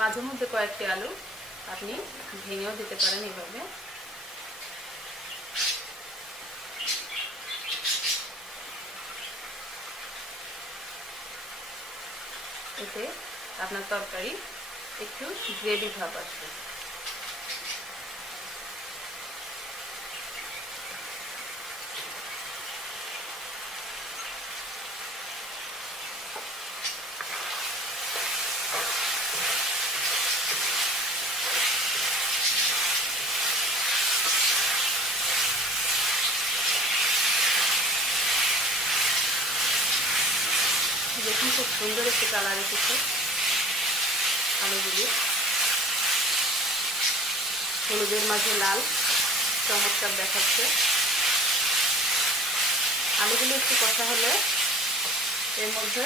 মাঝে মধ্যে কয়েকটি আলু আপনি ভেঙেও দিতে পারেন এভাবে। এতে আপনার তরকারি একটু গ্রেভি ভাব আসবে। দেখুন খুব সুন্দর একটি কালার এসেছে আলুগুলি, হলুদের মাঝে লাল, চমৎকার দেখাচ্ছে। আলুগুলো একটু কষা হলে এর মধ্যে